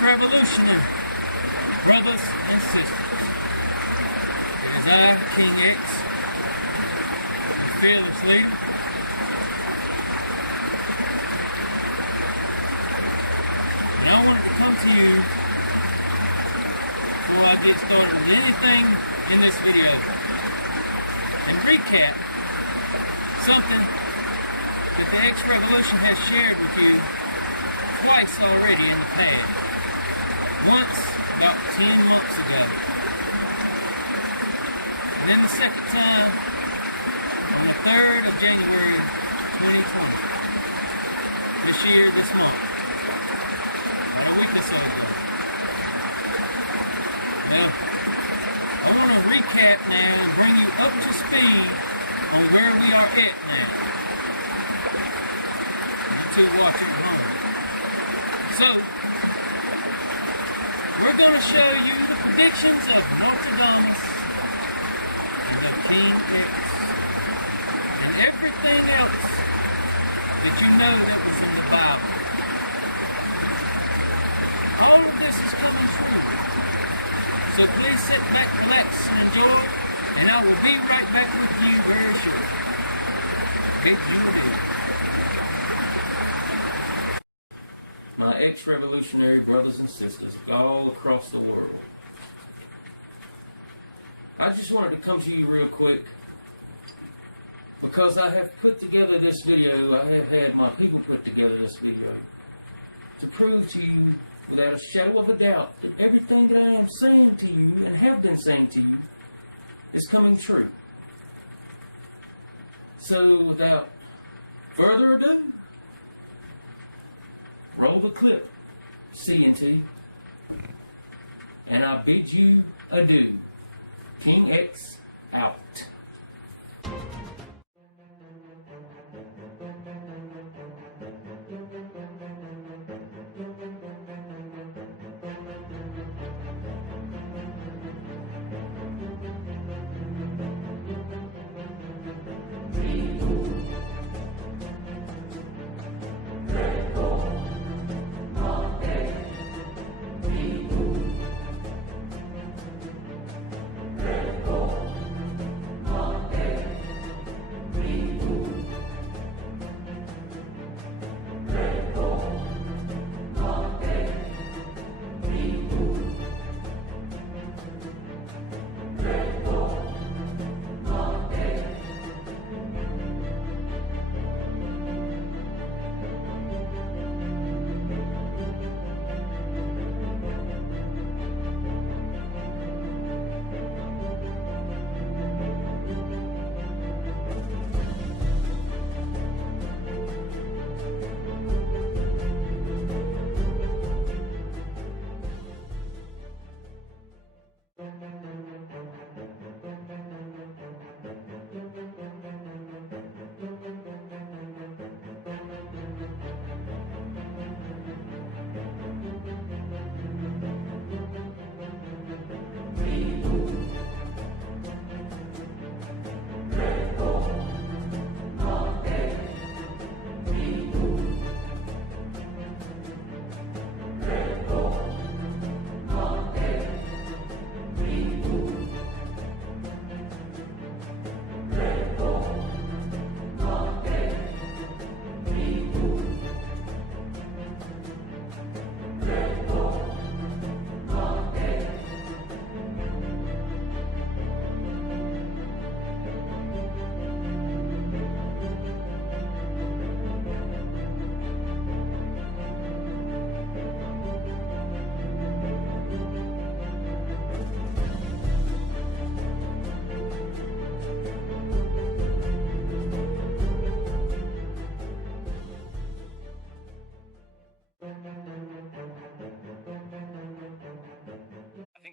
ex-revolutionary brothers and sisters. It is I, King X, the fearless leader. And I wanted to come to you before I get started with anything in this video and recap something that the ex-revolution has shared with you twice already in the past. Once about 10 months ago, and then the second time on the 3rd of January 2020, this year, this month, about a week or so ago. Now, I want to recap now and bring you up to speed on where we are at now. You two watching at home. So, we're going to show you the predictions of Nostradamus and of King X and everything else that you know that was in the Bible. All of this is coming true. So please sit back, relax, and enjoy, and I will be right back with you very shortly. Bid you adieu. My ex-revolutionary brothers and sisters all across the world. I just wanted to come to you real quick because I have put together this video, I have had my people put together this video to prove to you without a shadow of a doubt that everything that I am saying to you and have been saying to you is coming true. So without further ado, roll the clip, C&T, and I bid you adieu. King X out.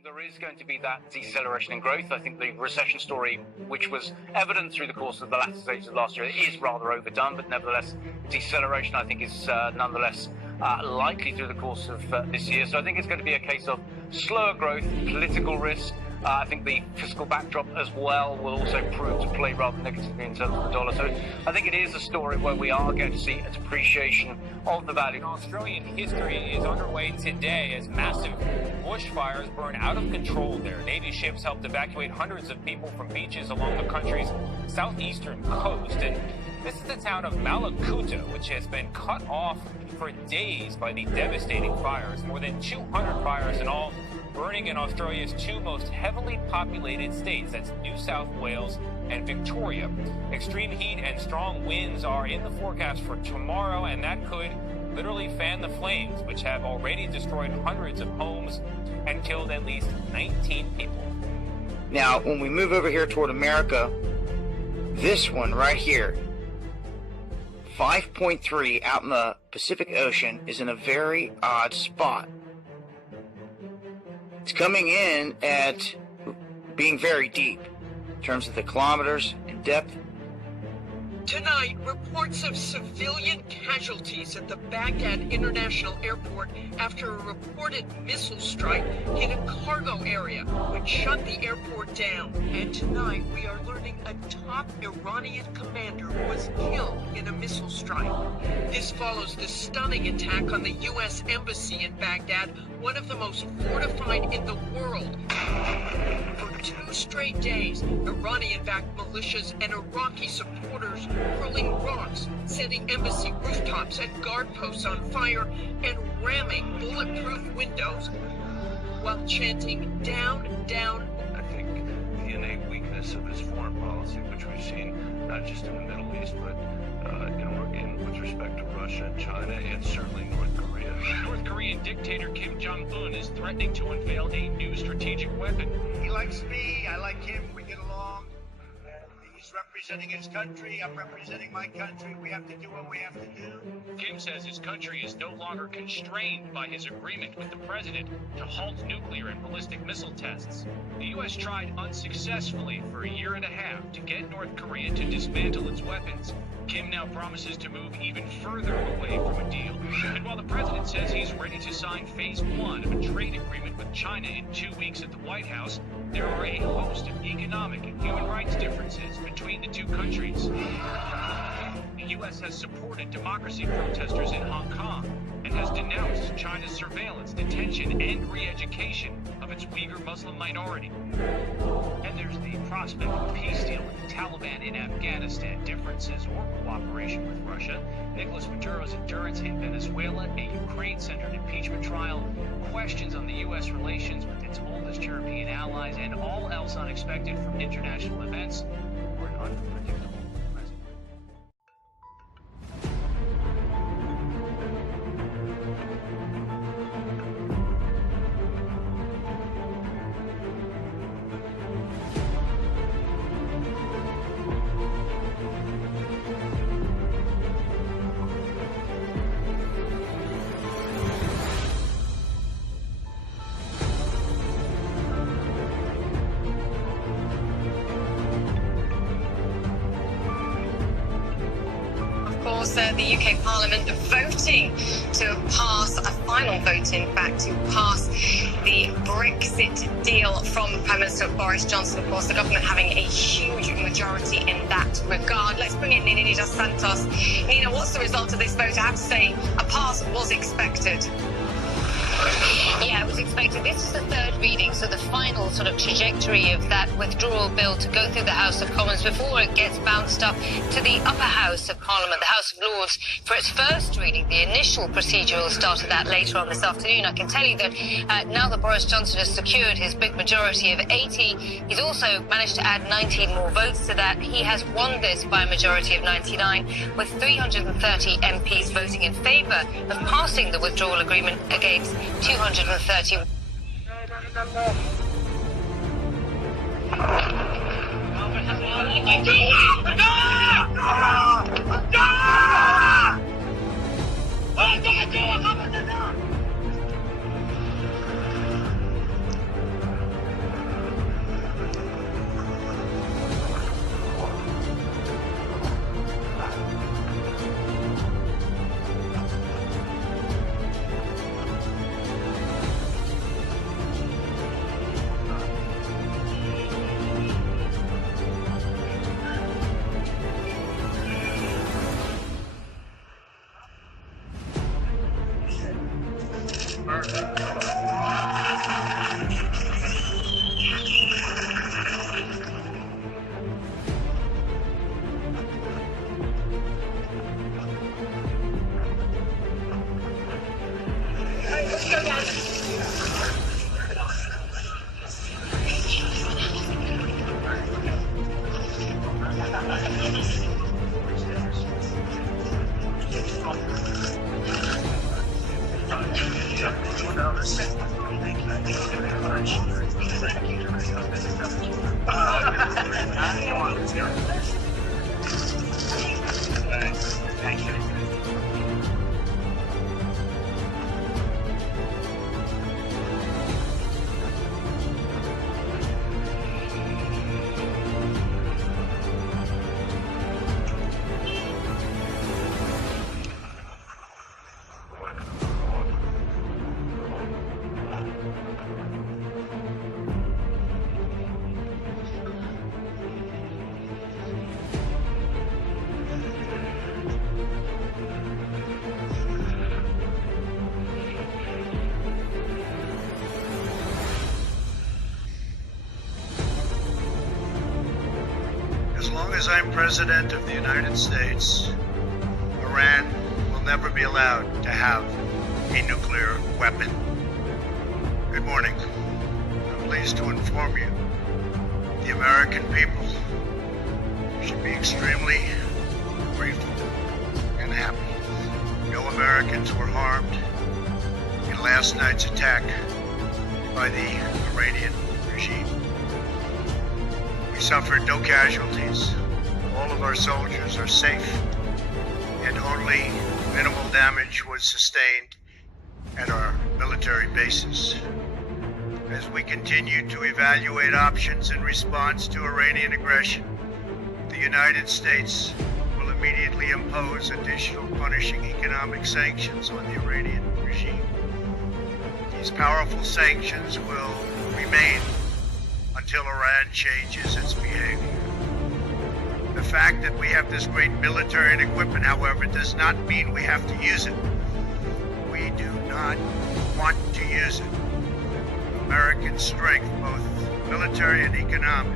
There is going to be that deceleration in growth. I think the recession story, which was evident through the course of the latter stages of last year, is rather overdone, but nevertheless, deceleration I think is nonetheless likely through the course of this year. So I think it's going to be a case of slower growth, political risk. I think the fiscal backdrop as well will also prove to play rather negatively in terms of the dollar. So I think it is a story where we are going to see a depreciation of the valley. Australian history is underway today as massive bushfires burn out of control there. Navy ships helped evacuate hundreds of people from beaches along the country's southeastern coast. And this is the town of Malakuta, which has been cut off for days by the devastating fires. More than 200 fires in all, burning in Australia's two most heavily populated states. That's New South Wales and Victoria. Extreme heat and strong winds are in the forecast for tomorrow, and that could literally fan the flames, which have already destroyed hundreds of homes and killed at least 19 people. Now, when we move over here toward America, this one right here, 5.3 out in the Pacific Ocean, is in a very odd spot. It's coming in at being very deep in terms of the kilometers in depth. Tonight, reports of civilian casualties at the Baghdad International Airport after a reported missile strike hit a cargo area, which shut the airport down. And tonight, we are learning a top Iranian commander was killed in a missile strike. This follows the stunning attack on the U.S. Embassy in Baghdad, one of the most fortified in the world. For 2 straight days, Iranian-backed militias and Iraqi supporters hurling rocks, setting embassy rooftops and guard posts on fire, and ramming bulletproof windows while chanting, "Down, down." I think the innate weakness of his foreign policy, which we've seen not just in the Middle East, but with respect to Russia and China, and certainly North Korea. North Korean dictator Kim Jong-un is threatening to unveil a new strategic weapon. He likes me, I like him, we get along. He's representing his country, I'm representing my country. We have to do what we have to do. Kim says his country is no longer constrained by his agreement with the president to halt nuclear and ballistic missile tests. The U.S. tried unsuccessfully for a year and a half to get North Korea to dismantle its weapons. Kim now promises to move even further away from a deal. And while the president says he's ready to sign phase 1 of a trade agreement with China in 2 weeks at the White House, there are a host of economic and human rights differences between the two countries. The U.S. has supported democracy protesters in Hong Kong and has denounced China's surveillance, detention, and re-education of its Uyghur Muslim minority. And there's the prospect of a peace deal with the Taliban in Afghanistan, differences or cooperation with Russia, Nicolas Maduro's endurance in Venezuela, a Ukraine-centered impeachment trial, questions on the U.S. relations with its oldest European allies, and all else unexpected from international events or an unpredictable president. The UK Parliament voting to pass, a final vote in fact, to pass the Brexit deal from Prime Minister Boris Johnson. Of course, the government having a huge majority in that regard. Let's bring in Nina dos Santos. Nina, what's the result of this vote? I have to say, a pass was expected. Yeah, it was expected. This is the third reading, so the final sort of trajectory of that withdrawal bill to go through the House of Commons before it gets bounced up to the upper house of Parliament, the House of Lords, for its first reading. The initial procedural start of that later on this afternoon. I can tell you that now that Boris Johnson has secured his big majority of 80, he's also managed to add 19 more votes to that. He has won this by a majority of 99, with 330 MPs voting in favour of passing the withdrawal agreement against 230. Thank you. As long as I'm President of the United States, Iran will never be allowed to have a nuclear weapon. Good morning. I'm pleased to inform you the American people should be extremely grateful and happy. No Americans were harmed in last night's attack by the Iranian regime. We suffered no casualties. All of our soldiers are safe, and only minimal damage was sustained at our military bases. As we continue to evaluate options in response to Iranian aggression, the United States will immediately impose additional punishing economic sanctions on the Iranian regime. These powerful sanctions will remain until Iran changes its behavior. The fact that we have this great military and equipment, however, does not mean we have to use it. We do not want to use it. American strength, both military and economic,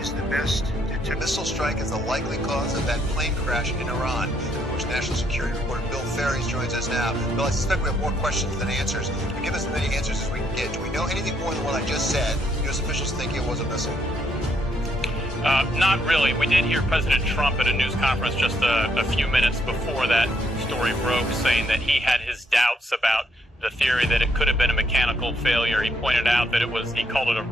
is the best deterrent. Missile strike is the likely cause of that plane crash in Iran, which National Security reporter Bill Ferries joins us now. Bill, I suspect we have more questions than answers. Give us as many answers as we can get. Do we know anything more than what I just said? U.S. officials think it was a missile. Not really. We did hear President Trump at a news conference just a few minutes before that story broke, saying that he had his doubts about the theory that it could have been a mechanical failure. He pointed out that he called it a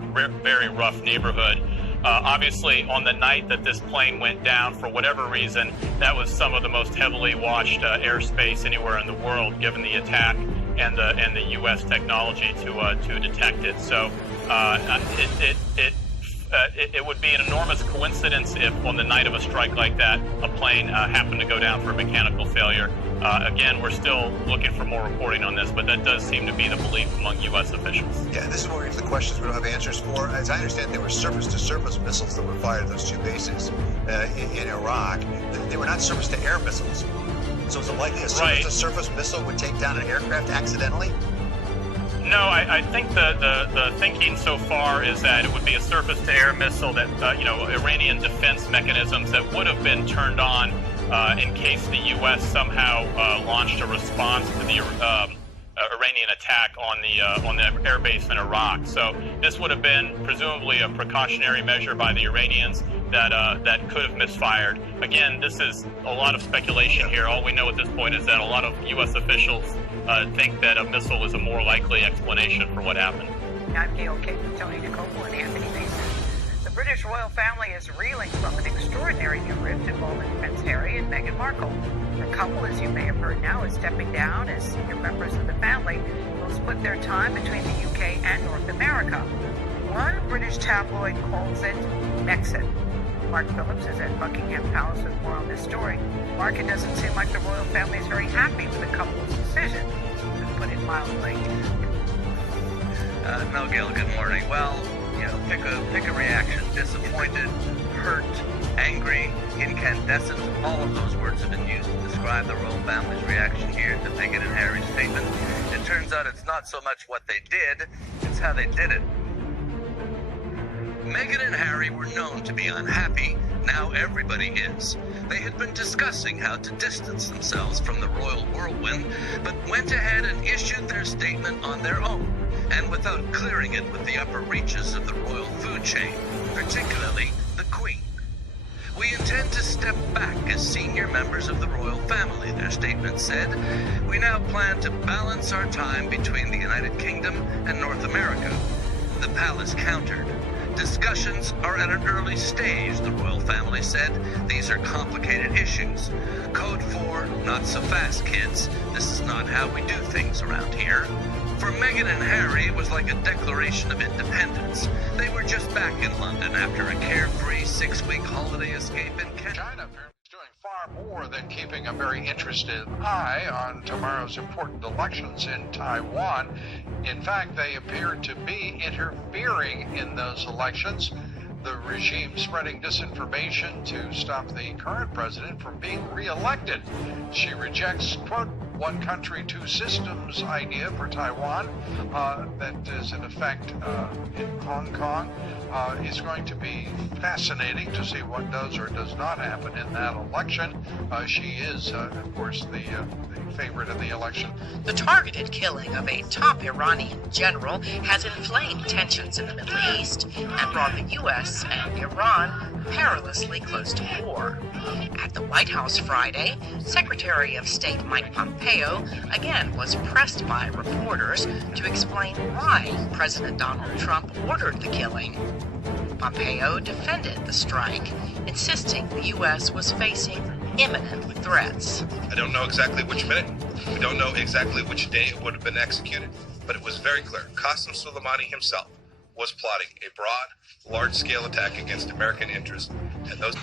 very rough neighborhood. Obviously, on the night that this plane went down, for whatever reason, that was some of the most heavily watched airspace anywhere in the world, given the attack and the U.S. technology to detect it. So it would be an enormous coincidence if on the night of a strike like that, a plane happened to go down for a mechanical failure. Again, we're still looking for more reporting on this, but that does seem to be the belief among U.S. officials. Yeah, this is where we get to the questions we don't have answers for. As I understand, they were surface-to-surface missiles that were fired at those two bases in Iraq. They were not surface-to-air missiles. So it's likely a surface-to-surface missile would take down an aircraft accidentally? No, I think the thinking so far is that it would be a surface-to-air missile that, Iranian defense mechanisms that would have been turned on in case the U.S. somehow launched a response to the Iranian attack on the air base in Iraq. So this would have been presumably a precautionary measure by the Iranians that could have misfired. Again, this is a lot of speculation here. All we know at this point is that a lot of U.S. officials think that a missile is a more likely explanation for what happened. I'm Gail King, Tony Nicole, and Anthony Mason. The British royal family is reeling from an extraordinary new rift involving Prince Harry and Meghan Markle. The couple, as you may have heard now, is stepping down as senior members of the family will split their time between the UK and North America. One British tabloid calls it Brexit. Mark Phillips is at Buckingham Palace with more on this story. Mark, it doesn't seem like the royal family is very happy with the couple's decision, to put it mildly. No, Gail, good morning. Well, pick a reaction. Disappointed, hurt, angry, incandescent. All of those words have been used to describe the royal family's reaction here to Meghan and Harry's statement. It turns out it's not so much what they did, it's how they did it. Meghan and Harry were known to be unhappy. Now everybody is. They had been discussing how to distance themselves from the royal whirlwind, but went ahead and issued their statement on their own, and without clearing it with the upper reaches of the royal food chain, particularly the Queen. We intend to step back as senior members of the royal family, their statement said. We now plan to balance our time between the United Kingdom and North America. The palace countered. Discussions are at an early stage, the royal family said. These are complicated issues. Code 4, not so fast, kids. This is not how we do things around here. For Meghan and Harry, it was like a declaration of independence. They were just back in London after a carefree 6-week holiday escape in Canada. China is doing far more than keeping a very interested eye on tomorrow's important elections in Taiwan. In fact, they appear to be interfering in those elections. The regime spreading disinformation to stop the current president from being reelected. She rejects, quote, one country, two systems idea for Taiwan that is in effect in Hong Kong. Is going to be fascinating to see what does or does not happen in that election. She is, of course, the favorite in the election. The targeted killing of a top Iranian general has inflamed tensions in the Middle East and brought the U.S. and Iran perilously close to war. At the White House Friday, Secretary of State Mike Pompeo again was pressed by reporters to explain why President Donald Trump ordered the killing. Pompeo defended the strike, insisting the U.S. was facing imminent threats. I don't know exactly which minute, we don't know exactly which day it would have been executed, but it was very clear Qasem Soleimani himself was plotting a broad, large-scale attack against American interests, and those...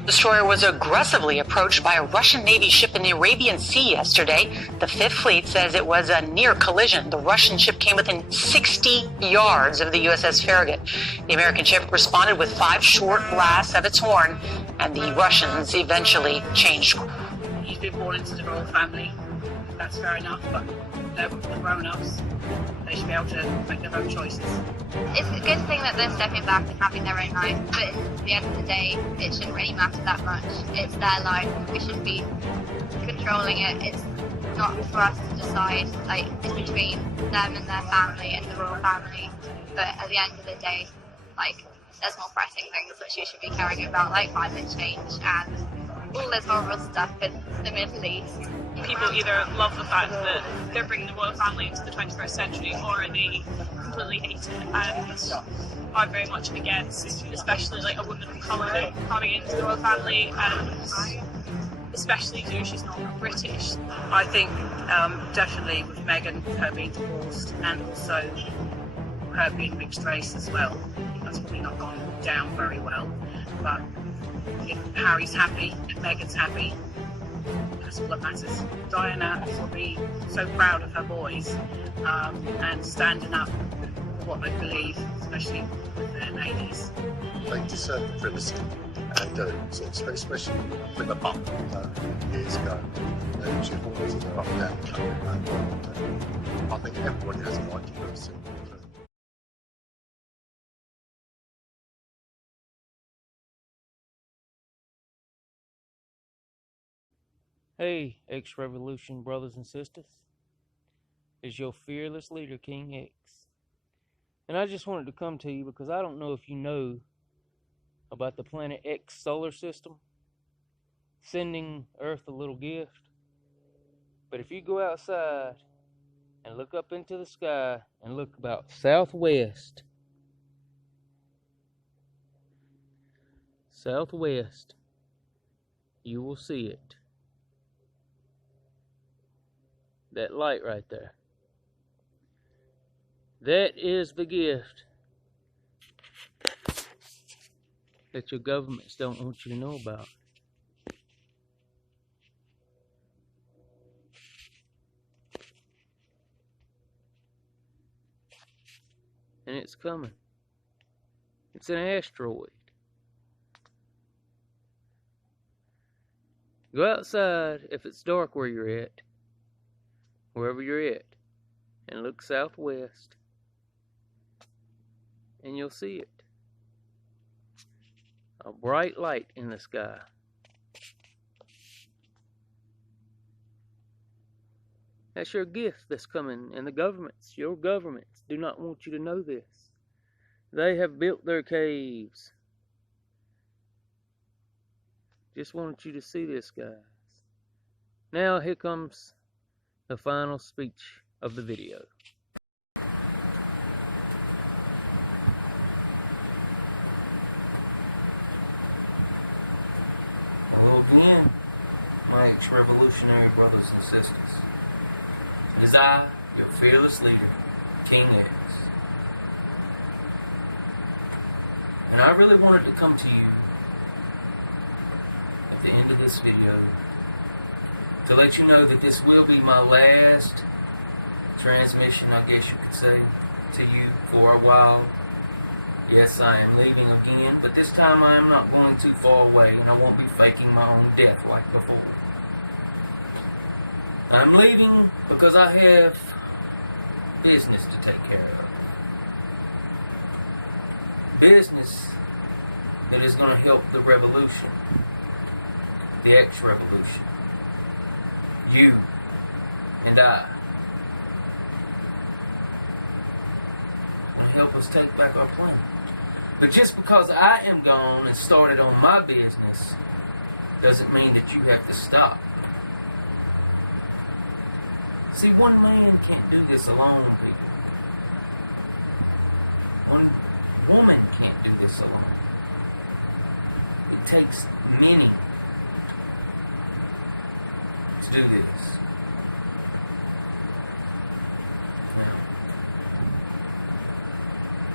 The destroyer was aggressively approached by a Russian Navy ship in the Arabian Sea yesterday. The Fifth Fleet says it was a near collision. The Russian ship came within 60 yards of the USS Farragut. The American ship responded with 5 short blasts of its horn, and the Russians eventually changed. He's been born into the royal family. That's fair enough, but they're grown-ups. They should be able to make their own choices. It's a good thing that they're stepping back and having their own life, but at the end of the day, it shouldn't really matter that much. It's their life. We shouldn't be controlling it. It's not for us to decide. Like, it's between them and their family and the royal family. But at the end of the day, like, there's more pressing things that you should be caring about, like climate change and all this horrible stuff in the Middle East. People either love the fact that they're bringing the royal family into the 21st century, or they completely hate it. And I'm very much against, especially like a woman of colour coming into the royal family, and especially due she's not British. I think definitely with Meghan, her being divorced, and also her being mixed race as well, that's probably not gone down very well. But if Harry's happy, if Meghan's happy, that's all that matters. Diana will be so proud of her boys and standing up for what they believe, especially with their ladies. They deserve privacy, and sort of, especially with a bump years ago, and she was up down. I think everybody has a right to privacy. Hey, X-Revolution brothers and sisters. It's your fearless leader, King X. And I just wanted to come to you because I don't know if you know about the Planet X solar system sending Earth a little gift. But if you go outside and look up into the sky and look about southwest, you will see it. That light right there. That is the gift that your governments don't want you to know about. And it's coming. It's an asteroid. Go outside if it's dark where you're at. Wherever you're at, and look southwest, and you'll see it. A bright light in the sky. That's your gift that's coming, and the governments, your governments, do not want you to know this. They have built their caves. Just wanted you to see this, guys. Now here comes the final speech of the video. Hello again, my ex-revolutionary brothers and sisters. It is I, your fearless leader, King X. And I really wanted to come to you at the end of this video to let you know that this will be my last transmission, I guess you could say, to you for a while. Yes, I am leaving again, but this time I am not going too far away, and I won't be faking my own death like before. I'm leaving because I have business to take care of. Business that is going to help the revolution, the X-revolution. You and I. It's going to help us take back our planet. But just because I am gone and started on my business doesn't mean that you have to stop. See, one man can't do this alone, people. One woman can't do this alone. It takes many to do this. Now,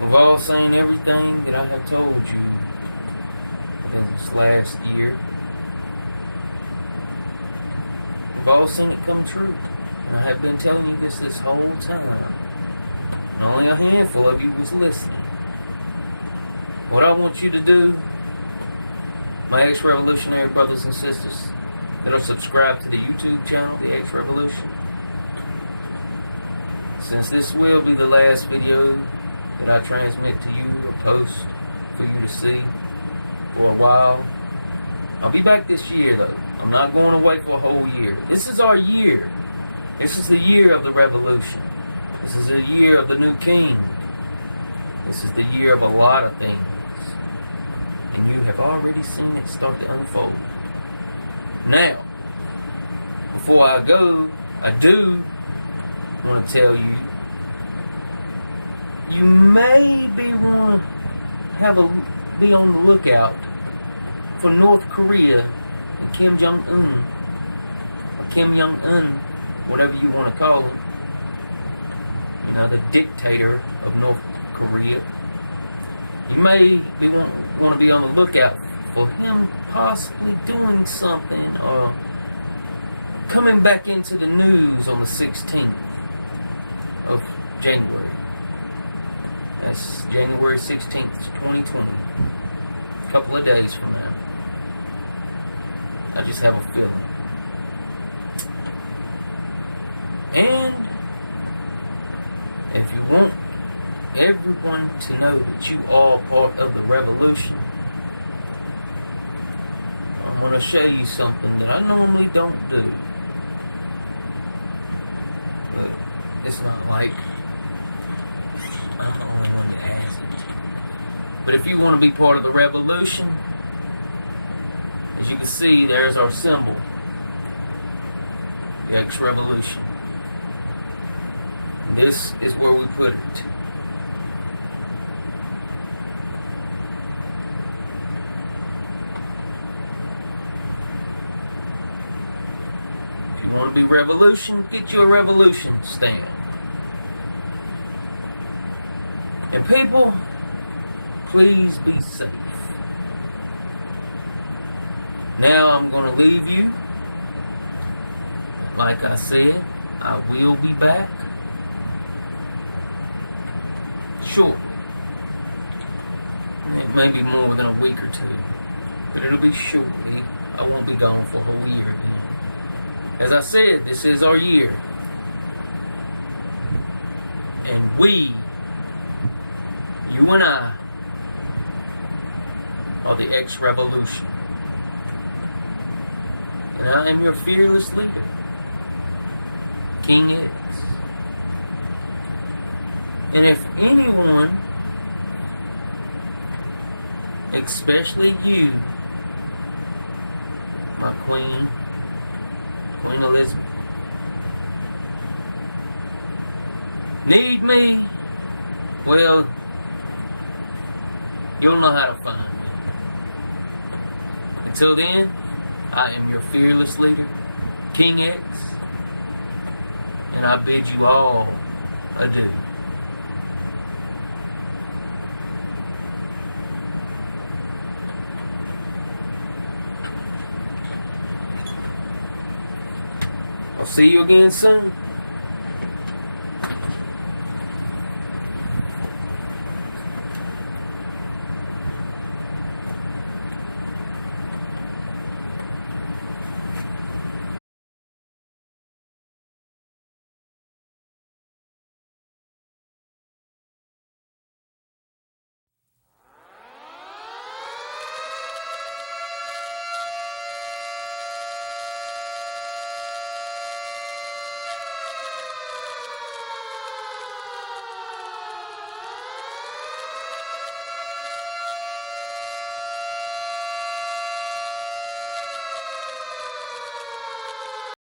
we've all seen everything that I have told you in this last year. We've all seen it come true. And I have been telling you this whole time. And only a handful of you was listening. What I want you to do, my ex-revolutionary brothers and sisters that are subscribed to the YouTube channel, The X-Revolution, since this will be the last video that I transmit to you or post for you to see for a while, I'll be back this year though. I'm not going away for a whole year. This is our year. This is the year of the revolution. This is the year of the new king. This is the year of a lot of things. And you have already seen it start to unfold. Now, before I go, I do want to tell you, you may be want to be on the lookout for North Korea and Kim Jong-un, or Kim Jong-un, whatever you want to call him. You know, the dictator of North Korea. You may be want to be on the lookout for him possibly doing something or coming back into the news on the 16th of January. That's January 16th, 2020. A couple of days from now. I just have a feeling. And if you want everyone to know that you are part of the revolution, I'm going to show you something that I normally don't do. But it's not like I'm the only one that has it. But if you want to be part of the revolution, as you can see, there's our symbol. The X-Revolution. This is where we put it. If you want to be revolution, get you a revolution stand. And people, please be safe. Now I'm going to leave you. Like I said, I will be back shortly. It may be more than a week or two, but it'll be shortly. I won't be gone for a whole year again. As I said, this is our year. And we, you and I, are the X-Revolution. And I am your fearless leader, King X. And if anyone, especially you, my Queen Elizabeth, need me, well, you'll know how to find me. Until then, I am your fearless leader, King X, and I bid you all adieu. I'll see you again soon.